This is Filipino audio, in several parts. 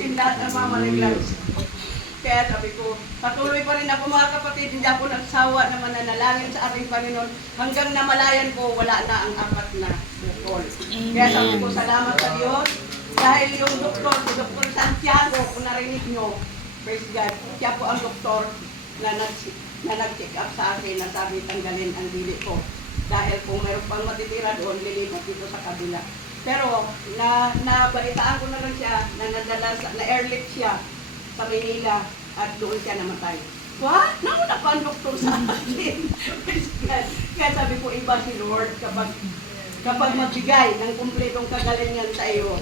ayusin lahat ng mamaliglang. Kaya sabi ko, patuloy pa rin ako mga kapatid, hindi ako nagsawa na mananalangin sa ating Panginoon. Hanggang namalayan ko, wala na ang apat na bukol. Kaya sabi ko, salamat sa Diyos. Dahil yung doktor, si Dr. Santiago, kung narinig nyo, praise God, siya po ang doktor na nag-check up sa akin na sabi tanggalin ang dili ko. Dahil kung mayroon pang matitira doon, lilipat dito sa kabila. Pero, nabalitaan ko na lang siya na nadala, na-airlift siya sa Manila at doon siya namatay. What? Nauna pa ang doktor sa akin. Kaya sabi ko, iba si Lord kapag magbigay ng kumpletong kagalingan sa iyo.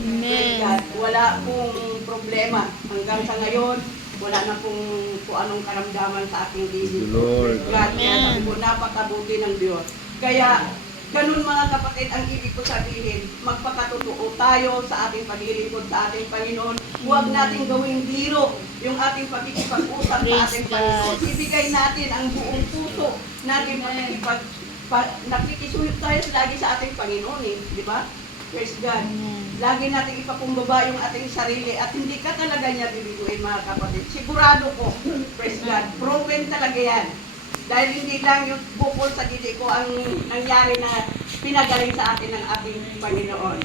God, wala pong problema. Hanggang sa ngayon, wala na kung anong karamdaman sa aking dili. God, kaya sabi ko, napakabuti ng Diyos. Kaya, ganun mga kapatid, ang ibig ko sabihin, magpakatotoo tayo sa ating paglilingkod sa ating Panginoon. Huwag natin gawing biro yung ating pakikipag-usap sa ating Panginoon. Ibigay natin ang buong puso natin nakikisuyo tayo lagi sa ating Panginoon di ba? Praise God. Lagi natin ipakumbaba yung ating sarili at hindi ka talaga niya bibiguin mga kapatid. Sigurado ko, praise God, proven talaga yan. Dahil hindi lang yung bukol sa didi ko ang nangyari na pinagaling sa atin ng ating Panginoon.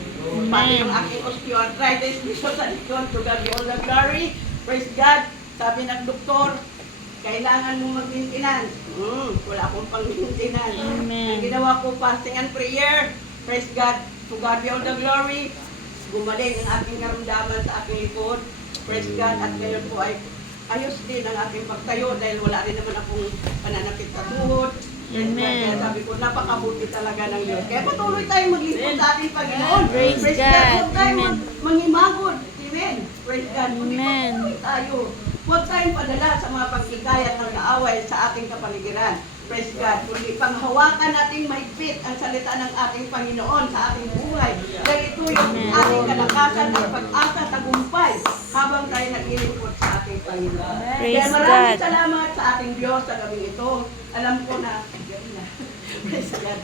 Pati yung aking osteoarthritis dito sa likod, to God be all the glory. Praise God. Sabi ng doktor, kailangan mo mag-maintenance. Wala akong pang-maintenance. Ang ginawa ko, fasting and prayer. Praise God. To God be all the glory. Gumaling ang aking karamdaman sa aking likod. Praise God. At ngayon po ay ayos din ang aking pagtayo dahil wala rin naman akong pananakit sa tuhod. Kaya sabi ko, napakabuti talaga ng Diyos. Kaya patuloy tayong maglingkod sa ating Panginoon. Praise God. Huwag tayong mangimagod. Amen. Praise God. Patuloy tayo. Huwag tayong padala sa mga pagkikayat ng kaaway sa ating kapaligiran. Praise God. Kundi panghawakan nating mahigpit ang salita ng ating Panginoon sa ating buhay. Dahil ito yung ating kalakasan at pag-asa tagumpay habang tayo naglilingkod sa ating Panginoon. Kaya maraming salamat sa ating Diyos sa gabing ito. Alam ko na, praise God.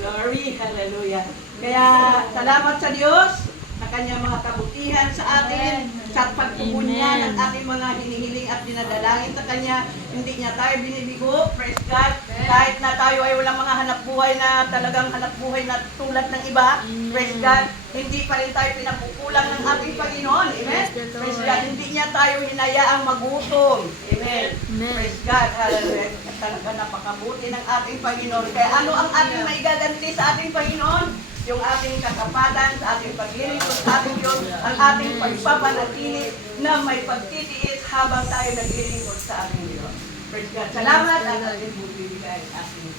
Glory, hallelujah. Kaya salamat sa Diyos sa kanyang mga kabutihan sa atin, sa pagtugon niya ng ating mga hinihiling at dinadalangin sa kanya. Hindi niya tayo binibigo, praise God. Kahit na tayo ay walang mga hanap buhay na talagang hanap buhay na tulad ng iba, praise God. Hindi pa rin tayo pinapukulang ng ating Panginoon, amen? Praise God. Hindi niya tayo hinayaang magutom, amen? Praise God, hallelujah. Talaga napakabuti ng ating Panginoon. Kaya ano ang ating maigaganti sa ating Panginoon? Yung ating katapatan sa ating paglilingkod sa ating Diyos, ang ating pagpapanatili na may pagtitiis habang tayo naglilingkod sa ating Diyos. Praise God. Salamat at ating bibigay sa ating